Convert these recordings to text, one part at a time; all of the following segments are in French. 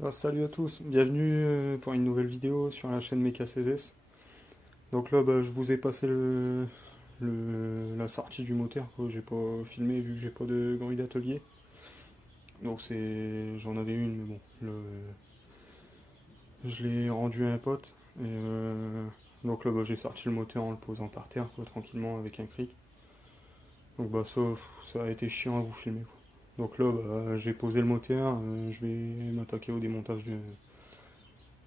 Alors, salut à tous, bienvenue pour une nouvelle vidéo sur la chaîne Mecha CZS. Donc là, je vous ai passé la sortie du moteur, quoi. J'ai pas filmé vu que j'ai pas de grille d'atelier. Donc j'en avais une, mais bon, je l'ai rendu à un pote. Donc là, j'ai sorti le moteur en le posant par terre, quoi, tranquillement avec un cric. Donc ça a été chiant à vous filmer, quoi. Donc là, j'ai posé le moteur, je vais m'attaquer au démontage de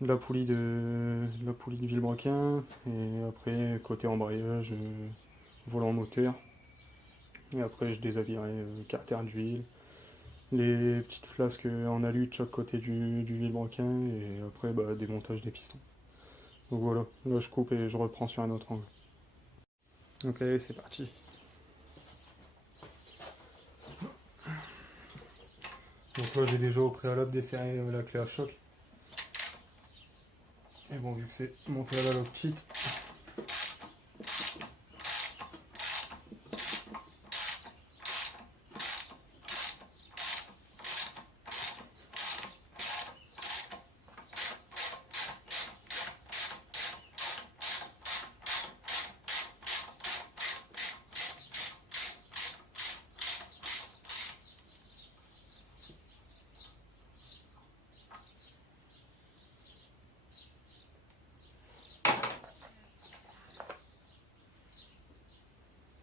la poulie de Villebrequin, et après côté embrayage, volant moteur, et après je déshabillerai carter d'huile, les petites flasques en alu de chaque côté du Villebrequin, et après démontage des pistons. Donc voilà, là je coupe et je reprends sur un autre angle. Ok, c'est parti. Donc là j'ai déjà au préalable desserré la clé à choc. Et bon, vu que c'est monté à la lock cheat,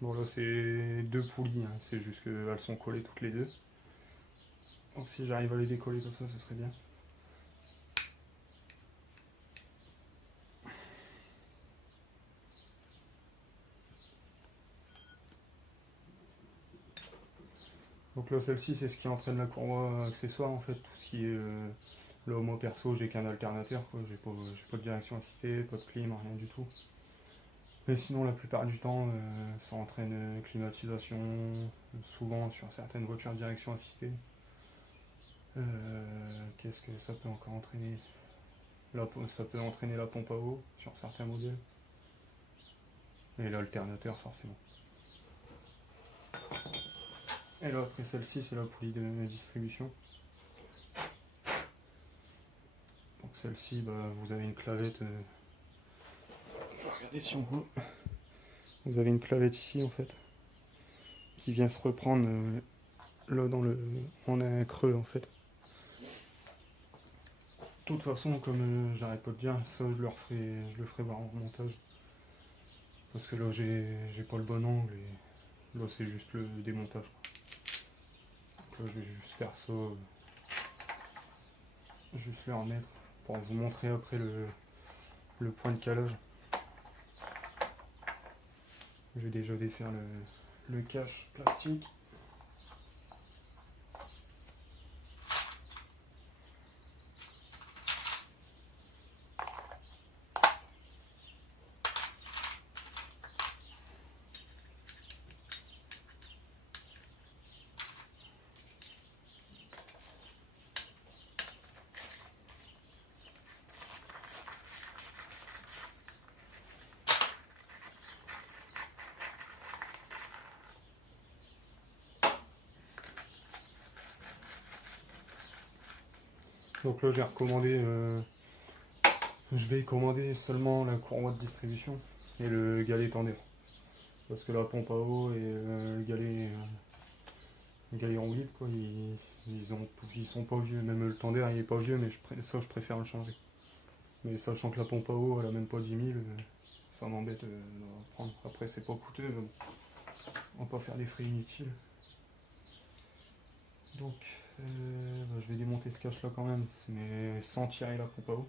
bon là c'est deux poulies, hein. C'est juste qu'elles sont collées toutes les deux. Donc si j'arrive à les décoller comme ça, ce serait bien. Donc là celle-ci c'est ce qui entraîne la courroie accessoire en fait, tout ce qui est... Là moi perso j'ai qu'un alternateur, quoi. J'ai pas de direction assistée, pas de clim, rien du tout. Mais sinon la plupart du temps ça entraîne climatisation, souvent sur certaines voitures direction assistée. Qu'est-ce que ça peut encore entraîner? Ça peut entraîner la pompe à eau sur certains modèles. Et l'alternateur forcément. Et là après celle-ci c'est la poulie de distribution. Donc celle-ci vous avez une clavette. Je vais regarder si on voit. Vous avez une clavette ici en fait, qui vient se reprendre là dans le. On a un creux en fait. De toute façon, comme j'arrête pas de dire, ça je le ferai voir en montage. Parce que là j'ai pas le bon angle et là c'est juste le démontage, quoi. Donc là je vais juste faire ça, juste le remettre pour vous montrer après le point de calage. Je vais déjà défaire le cache plastique. Donc là j'ai recommandé, je vais commander seulement la courroie de distribution et le galet tendeur. Parce que la pompe à eau et le galet en vide, quoi, ils sont pas vieux. Même le tendeur il est pas vieux, mais ça je préfère le changer. Mais sachant que la pompe à eau elle a même pas 10 000, ça m'embête d'en prendre. Après c'est pas coûteux, mais bon, on va pas faire des frais inutiles. Donc je vais démonter ce cache là quand même, mais sans tirer la pompe à eau.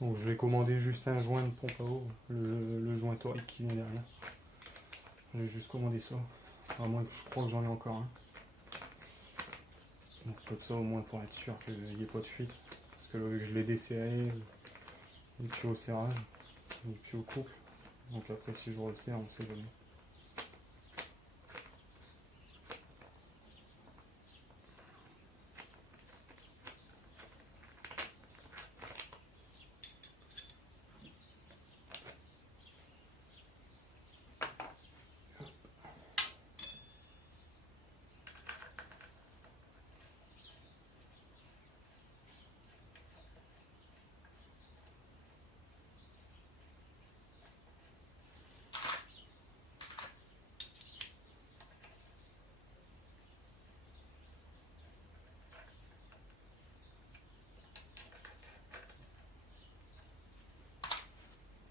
Donc je vais commander juste un joint de pompe à eau, le joint torique qui vient derrière. J'ai juste commandé ça. À moins que je crois que j'en ai encore un. Donc comme ça au moins pour être sûr qu'il n'y ait pas de fuite. Parce que là, vu que je l'ai desserré, il n'est plus au serrage, il n'est plus au couple. Donc après si je resserre, on ne sait jamais.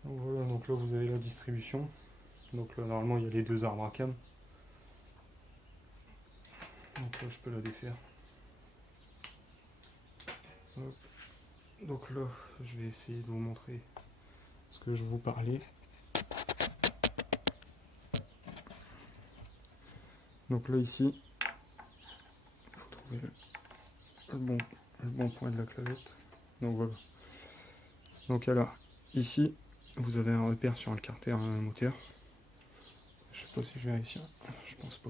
Voilà, donc là vous avez la distribution. Donc là normalement il y a les deux arbres à cam. Donc là je peux la défaire. Hop. Donc là je vais essayer de vous montrer ce que je vous parlais. Donc là ici, il faut trouver le bon point de la clavette. Donc voilà. Donc alors, ici, vous avez un repère sur le carter moteur. Je sais pas si je vais réussir. Je pense pas.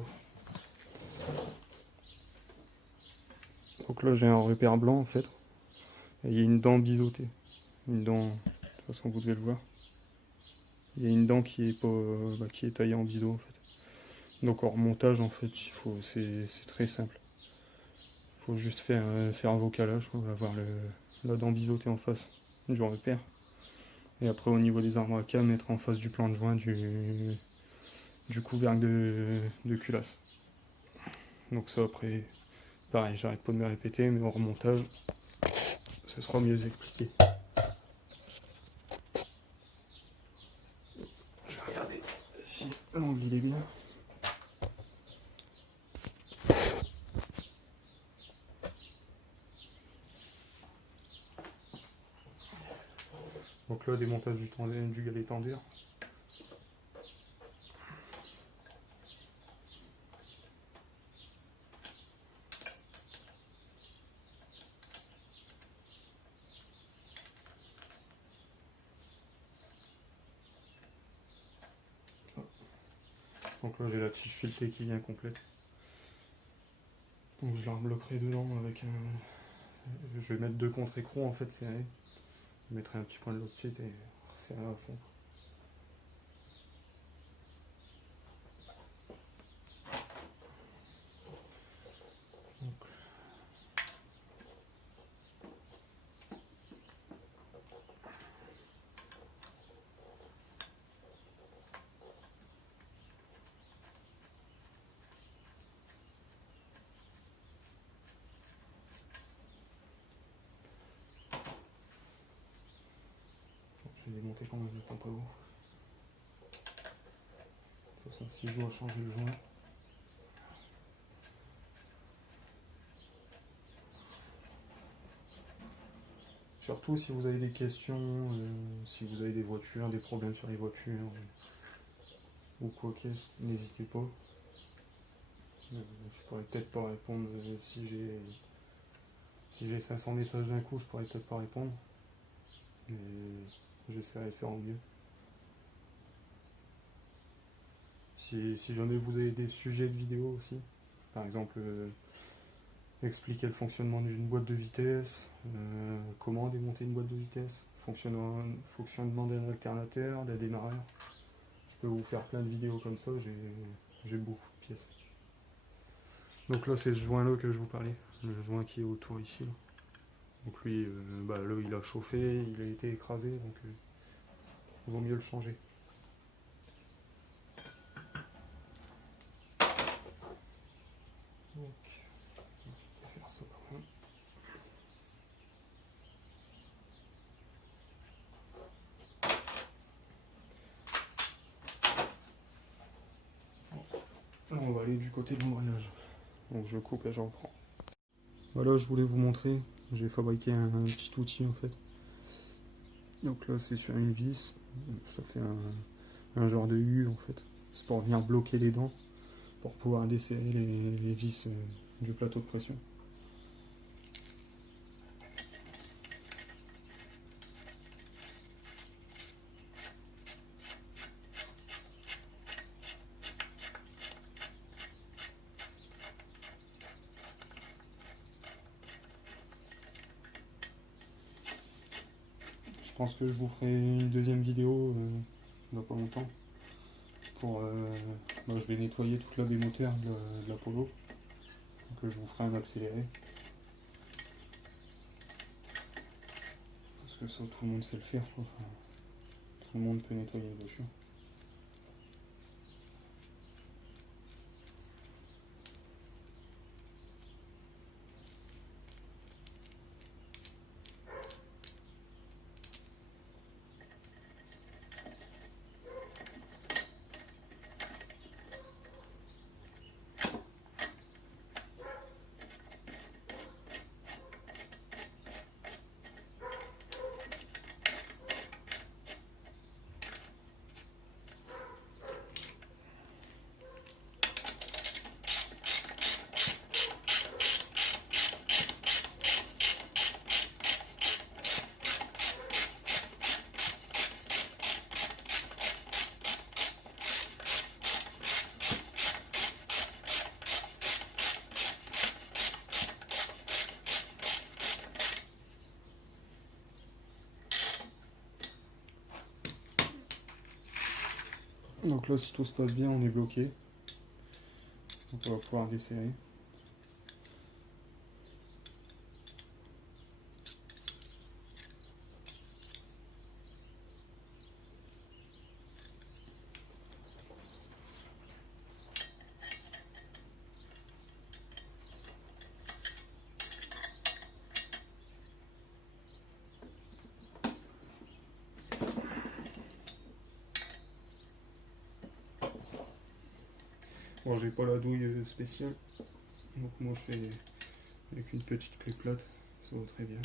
Donc là, j'ai un repère blanc en fait. Et il y a une dent biseautée. Une dent, de toute façon, vous devez le voir. Il y a une dent qui est pas, qui est taillée en biseau en fait. Donc en remontage, en fait, c'est très simple. Il faut juste faire un vocalage. On va avoir la dent biseautée en face du repère. Et après, au niveau des arbres à cam, mettre en face du plan de joint du couvercle de culasse. Donc ça après, pareil, j'arrête pas de me répéter, mais en remontage, ce sera mieux expliqué. Je vais regarder si l'angle il est bien. Donc là, démontage du galet tendeur. Donc là, j'ai la tige filetée qui vient complète. Donc je la rebloquerai dedans avec un... Je vais mettre deux contre-écrous en fait serrés. Je mettrai un petit point de lock-it et serrer à fond. Donc, je vais démonter quand même le pompe à eau. De toute façon, si je dois changer le joint, surtout si vous avez des questions, si vous avez des voitures, des problèmes sur les voitures ou quoi que ce soit, n'hésitez pas. Je pourrais peut-être pas répondre si j'ai 500 messages d'un coup, je pourrais peut-être pas répondre. Mais j'essaierai de faire au mieux. Si jamais vous avez des sujets de vidéo aussi, par exemple expliquer le fonctionnement d'une boîte de vitesse, comment démonter une boîte de vitesse, fonctionnement d'un alternateur, d'un démarreur. Je peux vous faire plein de vidéos comme ça, j'ai beaucoup de pièces. Donc là c'est ce joint là que je vous parlais, le joint qui est autour ici. Là. Donc lui, là il a chauffé, il a été écrasé, donc il vaut mieux le changer. Donc, je vais faire ça quand même. Là, on va aller du côté de l'embrayage. Donc je coupe et je reprends. Voilà, je voulais vous montrer. J'ai fabriqué un petit outil en fait. Donc là, c'est sur une vis. Ça fait un genre de U en fait. c'est pour venir bloquer les dents, pour pouvoir desserrer les vis du plateau de pression. Je pense que je vous ferai une deuxième vidéo dans pas longtemps. Je vais nettoyer toute la baie moteur de la Polo. Donc je vous ferai un accéléré. Parce que ça, tout le monde sait le faire, quoi. Enfin, tout le monde peut nettoyer une voiture. Donc là, si tout se passe bien, on est bloqué. Donc on va pouvoir desserrer. Bon, j'ai pas la douille spéciale, donc moi je fais avec une petite clé plate, ça va très bien.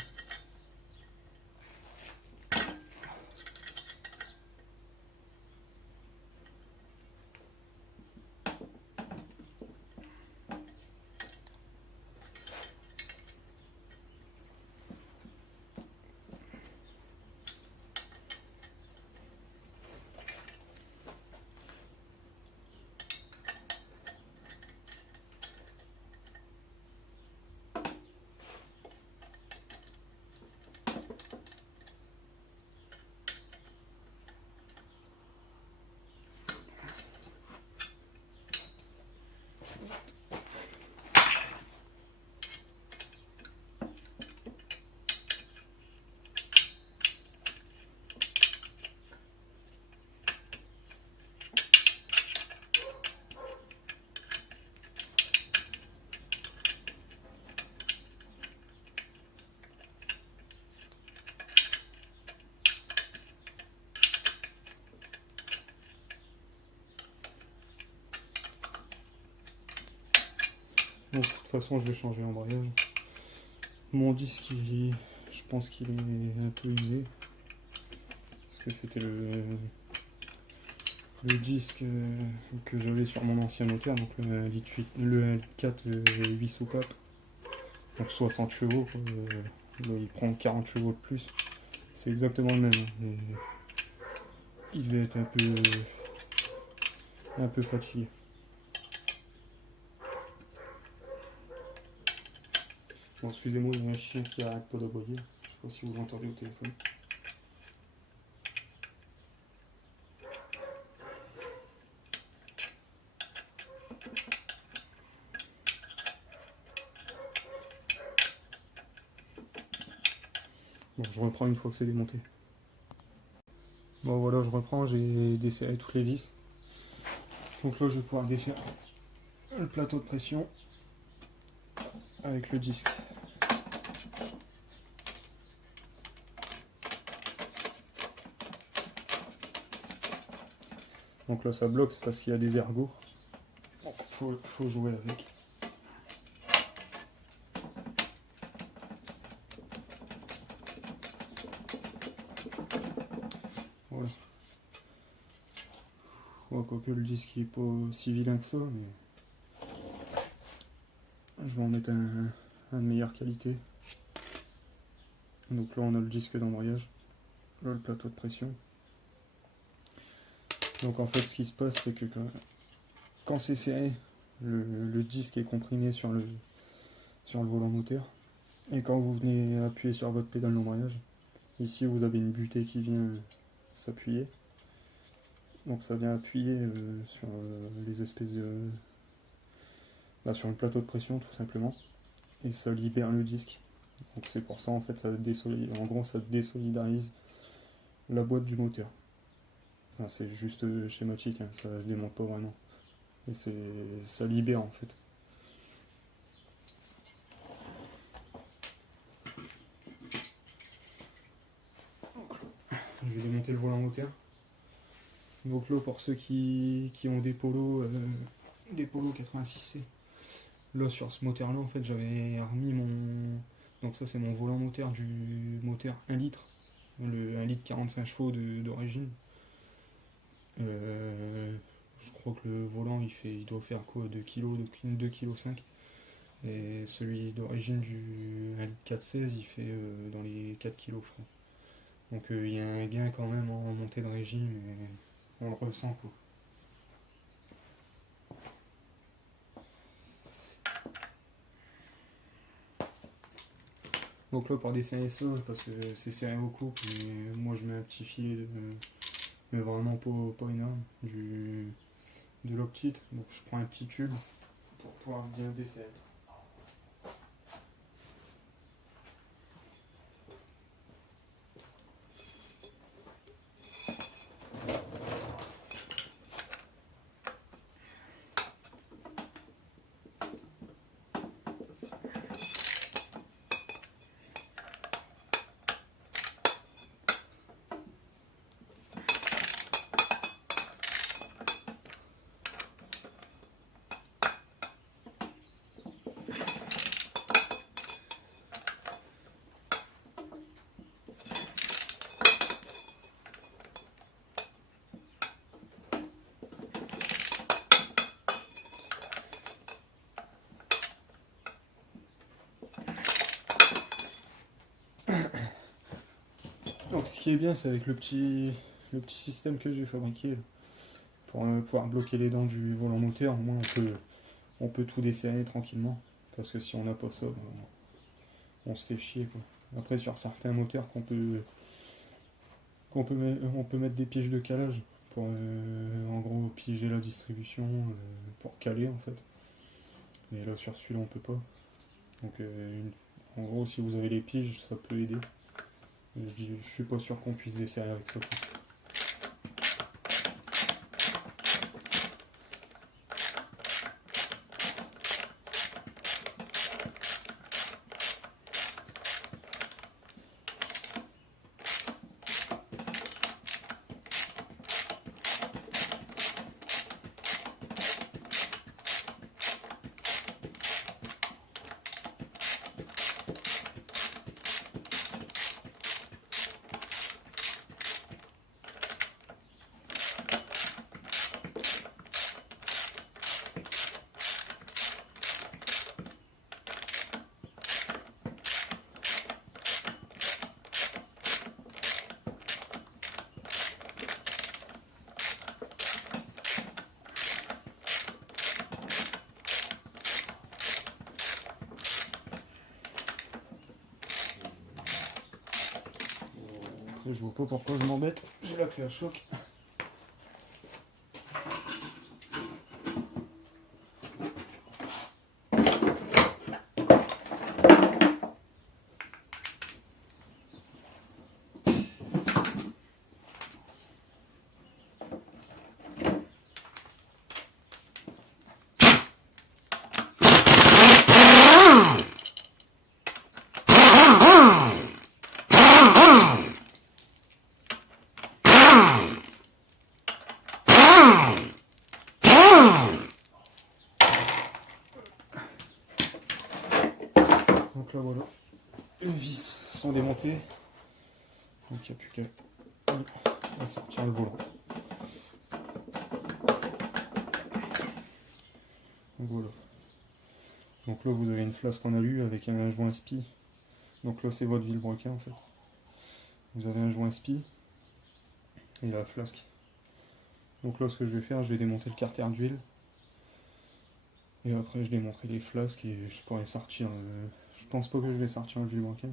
Bon, de toute façon, je vais changer l'embrayage. Mon disque, je pense qu'il est un peu usé. Parce que c'était le disque que j'avais sur mon ancien moteur, donc le L4 8 soupapes. Donc 60 chevaux, quoi. Là, il prend 40 chevaux de plus. C'est exactement le même. Mais il devait être un peu fatigué. Bon, excusez-moi, il y a un chien qui arrête pas d'aboyer. Je sais pas si vous l'entendez au téléphone. Bon, je reprends une fois que c'est démonté. Bon voilà, je reprends, j'ai desserré toutes les vis. Donc là, je vais pouvoir défaire le plateau de pression avec le disque. Donc là, ça bloque, c'est parce qu'il y a des ergots. Faut jouer avec. Voilà. quoique le disque est pas si vilain que ça, mais je vais en mettre un de meilleure qualité. Donc là on a le disque d'embrayage, là le plateau de pression. Donc en fait ce qui se passe c'est que quand c'est serré, le disque est comprimé sur le volant moteur. Et quand vous venez appuyer sur votre pédale d'embrayage, ici vous avez une butée qui vient s'appuyer. Donc ça vient appuyer sur les espèces de... sur le plateau de pression tout simplement. Et ça libère le disque. Donc c'est pour ça en fait en gros ça désolidarise la boîte du moteur. Enfin, c'est juste schématique, hein, ça se démonte pas vraiment. Et ça libère en fait. Je vais démonter le volant moteur. Donc là pour ceux qui ont des polos 86C. Là sur ce moteur là en fait j'avais remis donc ça c'est mon volant moteur du moteur 1 litre. Le 1 litre 45 chevaux d'origine. Je crois que le volant il doit faire quoi, 2 kg, 2 kg 5. Et celui d'origine du 1 litre 416 il fait dans les 4 kg je crois. Donc il y a un gain quand même en montée de régime et on le ressent quoi. Donc là pour desserrer ça, parce que c'est serré au couple, et moi je mets un petit filet, mais vraiment pas énorme, de l'optite. Donc je prends un petit tube pour pouvoir bien desserrer. Donc ce qui est bien c'est avec le petit système que j'ai fabriqué pour pouvoir bloquer les dents du volant moteur, au moins on peut tout desserrer tranquillement. Parce que si on n'a pas ça, on se fait chier quoi. Après sur certains moteurs on peut mettre des pièges de calage pour en gros piéger la distribution pour caler en fait. Mais là sur celui-là on peut pas. Donc en gros si vous avez les piges ça peut aider. Je suis pas sûr qu'on puisse desserrer avec ça. Je vois pas pourquoi je m'embête, j'ai la clé à choc. Donc là voilà, les vis sont démontées, donc il n'y a plus qu'à sortir le volant. Voilà. Donc là vous avez une flasque en alu avec un joint SPI. Donc là c'est votre vilebrequin en fait. Vous avez un joint SPI et la flasque. Donc là ce que je vais faire, je vais démonter le carter d'huile. Et après je démonterai les flasques et je pourrai sortir. Je pense pas que je vais sortir le vilebrequin.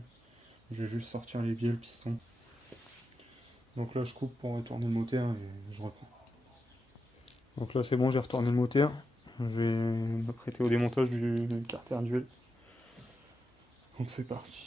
Je vais juste sortir les biais, le piston. Donc là je coupe pour retourner le moteur et je reprends. Donc là c'est bon, j'ai retourné le moteur. Je vais m'apprêter au démontage du carter d'huile. Donc c'est parti.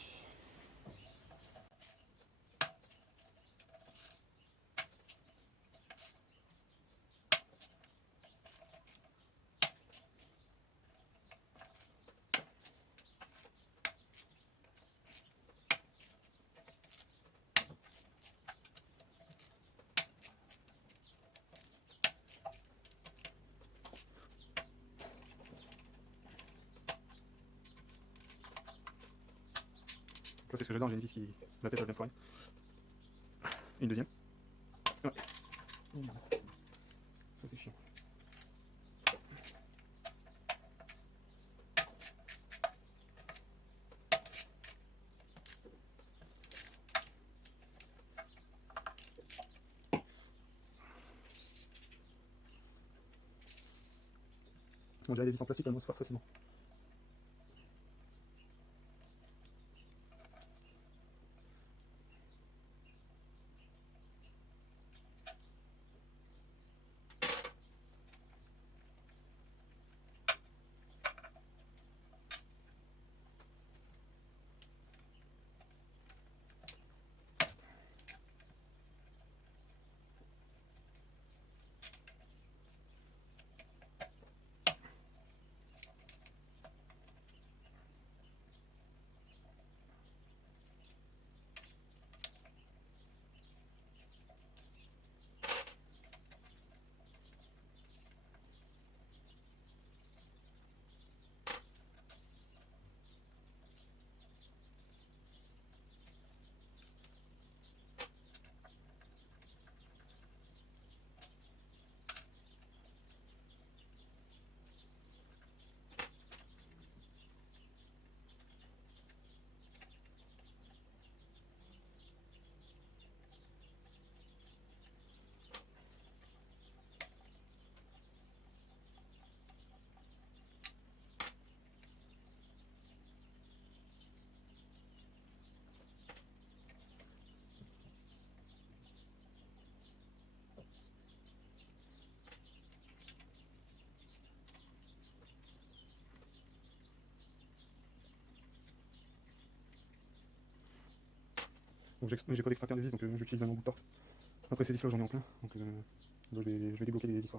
Là c'est ce que j'adore, j'ai une vis qui la tête elle vient foirer. Une deuxième. Ouais. Ça c'est chiant. On dirait des vis en plastique, elles vont se faire facilement. Donc j'ai pas d'extracteur de vis, donc j'utilise un embout de porte. Après ces vis là j'en ai en plein, donc là, je vais débloquer les vis.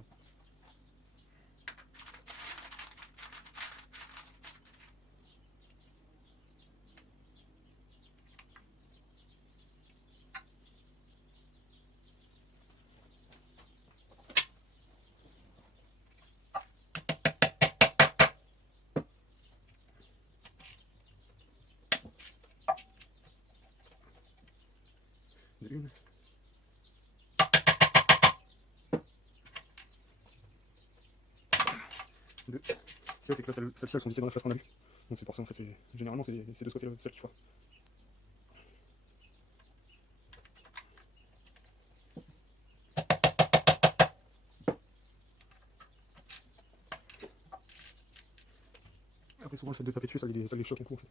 Une. Deux. Ce qu'il y a c'est que là celles-ci elles sont vissées dans la flasque en alu. Donc c'est pour ça en fait, généralement c'est de ce côté-là, celle qui foire. Après souvent le fait de taper dessus ça les choque un coup en fait.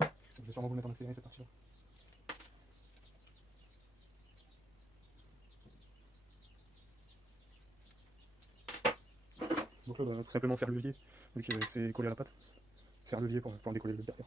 Donc, je vais sûrement vous le mettre en accéléré cette partie-là. Donc là tout simplement faire levier, vu que c'est collé à la patte. Faire levier pour décoller le carter.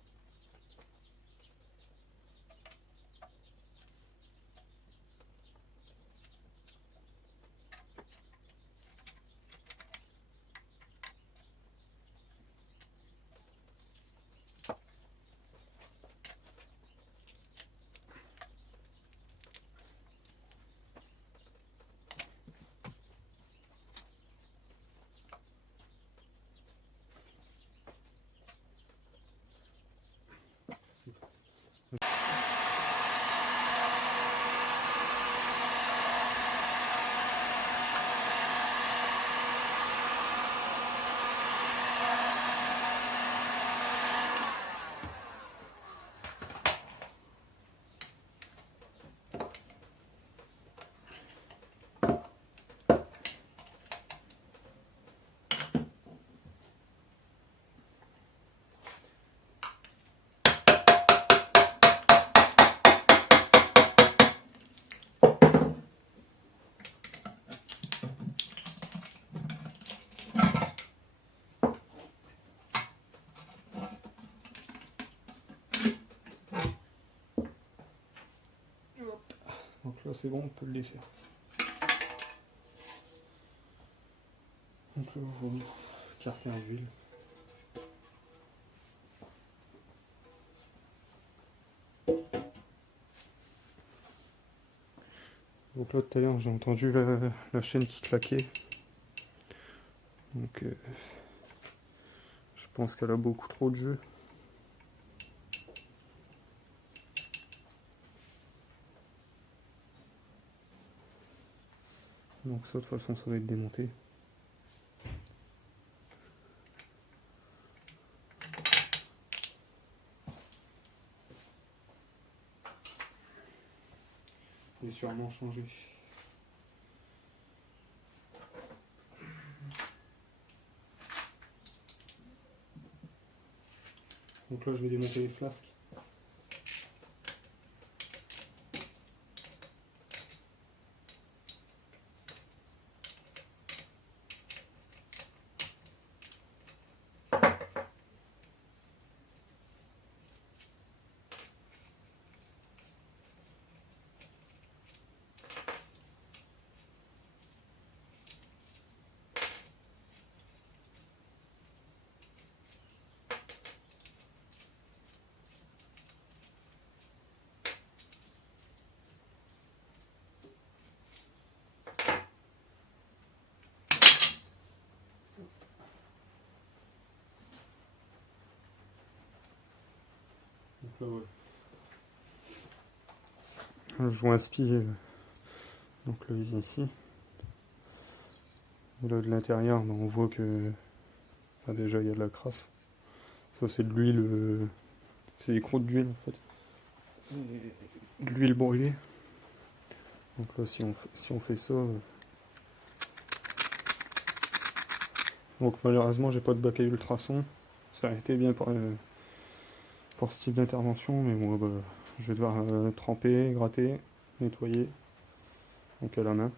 là c'est bon, on peut le défaire. Donc là on va carter un d'huile. Donc là tout à l'heure j'ai entendu la chaîne qui claquait. Donc je pense qu'elle a beaucoup trop de jeu. Donc ça de toute façon ça va être démonté. Je vais sûrement changer. Donc là je vais démonter les flasques. Donc là voilà. Je joue un spi, donc là il est ici. Et là de l'intérieur ben, on voit que déjà il y a de la crasse. Ça c'est de l'huile, c'est des croûtes d'huile en fait. C'est de l'huile brûlée. Donc là si on fait ça. Donc malheureusement j'ai pas de bac à ultrasons. Ça aurait été bien pour ce type d'intervention, mais bon bah, je vais devoir tremper, gratter, nettoyer. Donc à la main.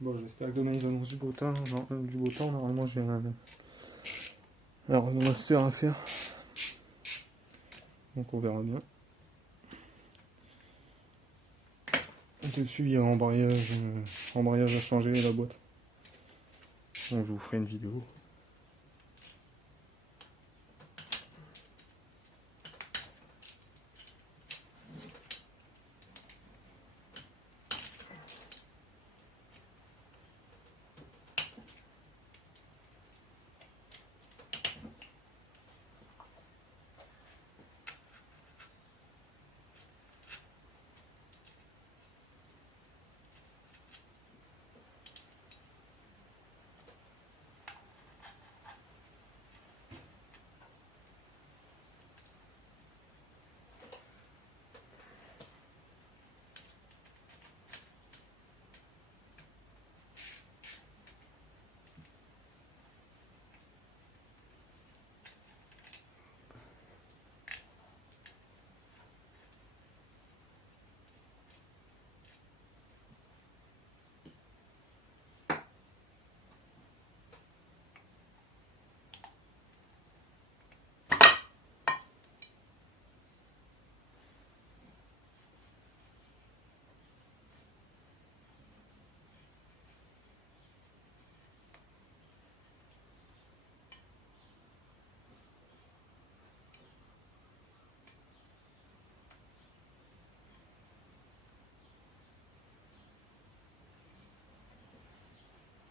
Bon, j'espère que demain ils annoncent du beau temps. Non, du beau temps, normalement j'ai un renonceur à faire. Donc on verra bien. Dessus il y a embrayage à changer la boîte. Donc je vous ferai une vidéo.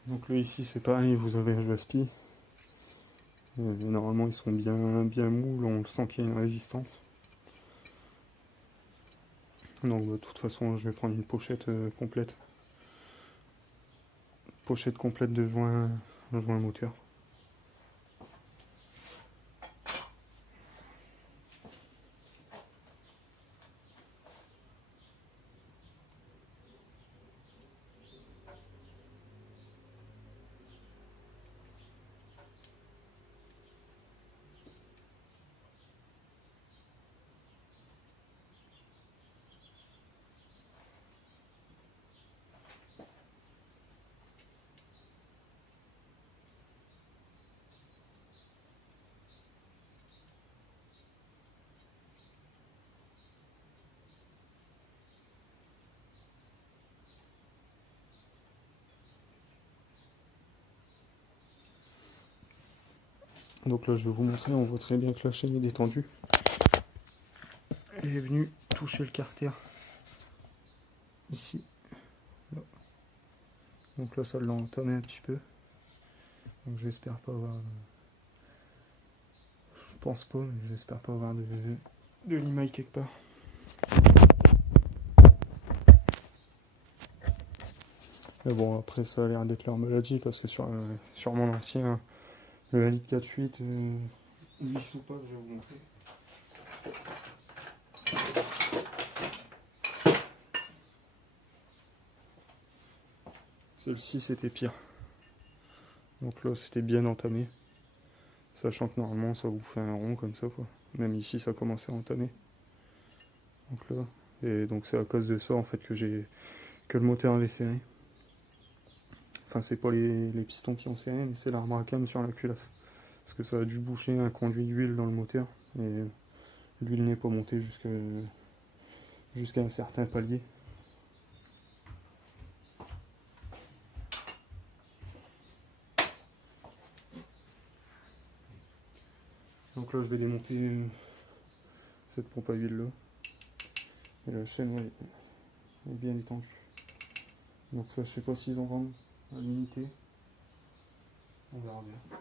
Donc là ici c'est pareil, vous avez un jaspi. Normalement ils sont bien mous, là on le sent qu'il y a une résistance. Donc de toute façon je vais prendre une pochette complète. Pochette complète de joint moteur. Donc là je vais vous montrer, on voit très bien que la chaîne est détendue. Elle est venue toucher le carter ici. Là. Donc là ça l'a entamé un petit peu. Donc j'espère pas avoir... Je pense pas, mais j'espère pas avoir de limaille quelque part. Mais bon après ça a l'air d'être leur maladie parce que sur mon ancien, le Elite 4.8, lui sous pas, je vais vous montrer. Celle-ci c'était pire. Donc là c'était bien entamé. Sachant que normalement ça vous fait un rond comme ça quoi. Même ici ça commençait à entamer. Donc là. Et donc c'est à cause de ça en fait que le moteur avait serré. Enfin c'est pas les pistons qui ont serré mais c'est l'arbre à cam sur la culasse. Parce que ça a dû boucher un conduit d'huile dans le moteur. Et l'huile n'est pas montée jusqu'à un certain palier. Donc là je vais démonter cette pompe à huile là. Et la chaîne ouais, est bien étendue. Donc ça je sais pas s'ils en vendent à l'unité. On verra bien.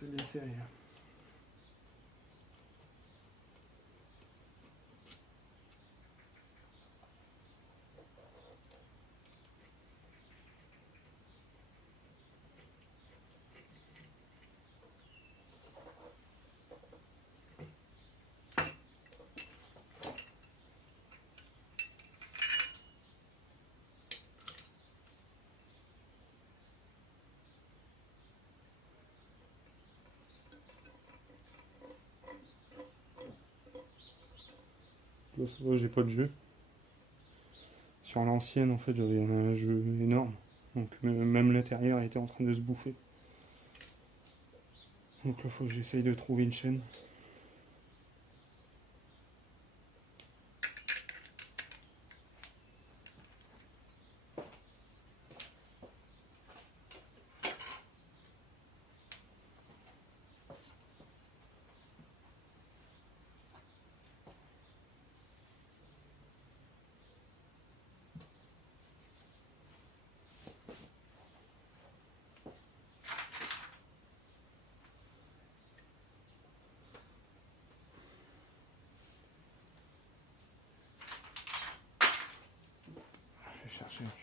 C'est bien serré. Là, ça va, j'ai pas de jeu. Sur l'ancienne, en fait, j'avais un jeu énorme. Donc, même l'intérieur était en train de se bouffer. Donc là, il faut que j'essaye de trouver une chaîne.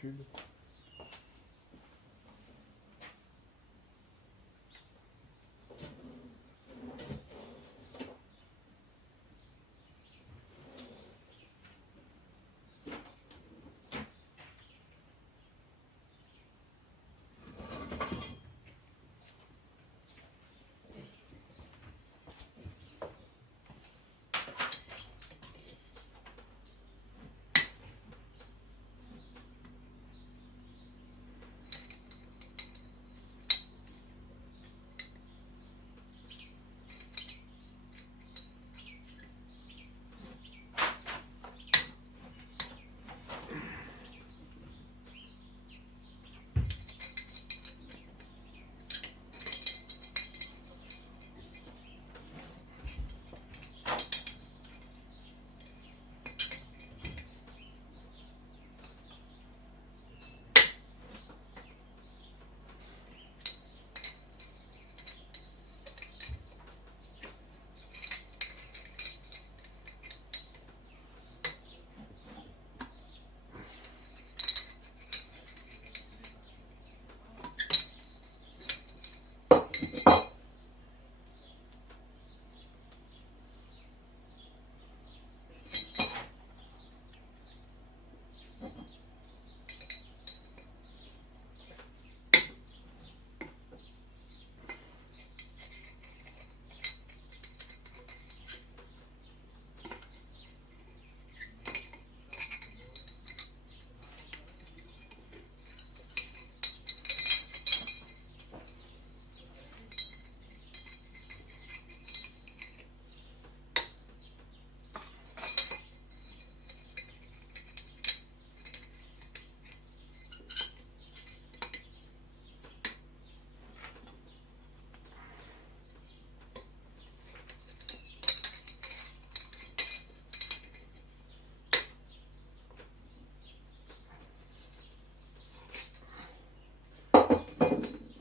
tube.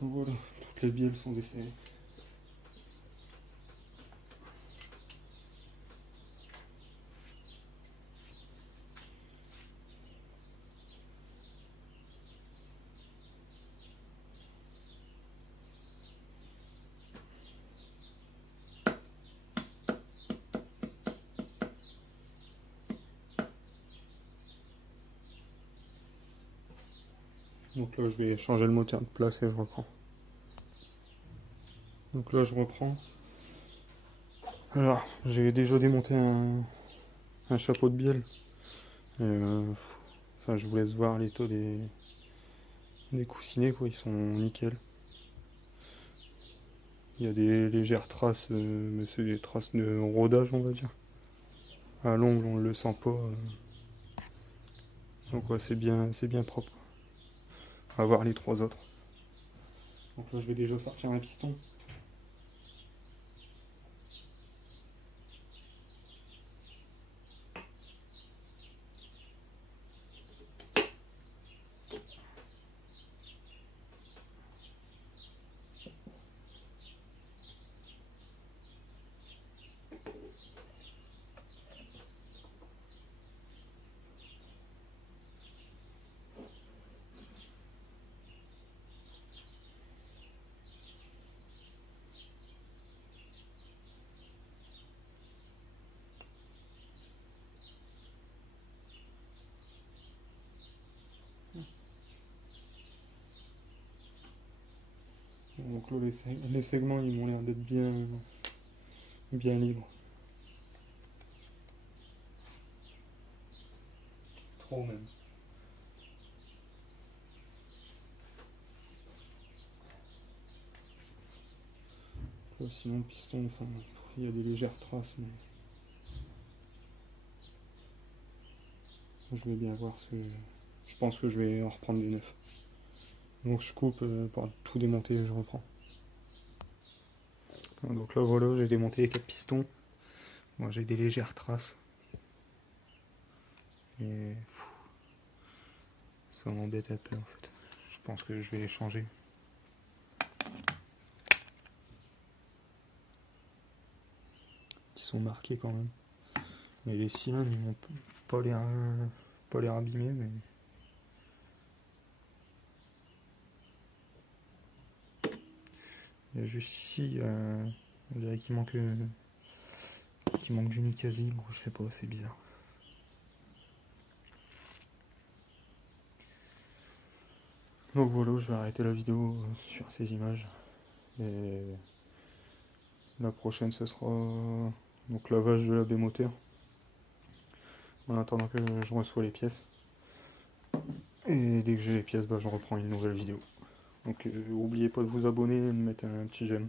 Voilà, toutes les bielles sont desserrées. Donc là, je vais changer le moteur de place et je reprends. Donc là, je reprends. Alors, j'ai déjà démonté un chapeau de bielle. Enfin, je vous laisse voir l'état des coussinets, quoi. Ils sont nickel. Il y a des légères traces, mais c'est des traces de rodage, on va dire. À l'ongle, on ne le sent pas. Donc ouais, c'est bien propre. On va voir les trois autres. Donc là, je vais déjà sortir un piston. Donc là, les segments, ils m'ont l'air d'être bien libres. Trop même. Là, sinon, le piston, enfin, il y a des légères traces, mais je vais bien voir ce que. Je pense que je vais en reprendre du neuf. Donc je coupe pour tout démonter et je reprends. Donc là voilà, j'ai démonté les 4 pistons. Moi j'ai des légères traces. Et ça m'embête un peu en fait. Je pense que je vais les changer. Ils sont marqués quand même. Et les cylindres ils m'ont pas l'air abîmés, mais Il y a juste ici, on dirait qu'il manque du Mikasi, ou je sais pas, c'est bizarre. Donc voilà, je vais arrêter la vidéo sur ces images. Et la prochaine, ce sera donc lavage de la baie moteur. En attendant que je reçois les pièces. Et dès que j'ai les pièces, je reprends une nouvelle vidéo. Donc n'oubliez pas de vous abonner et de mettre un petit j'aime.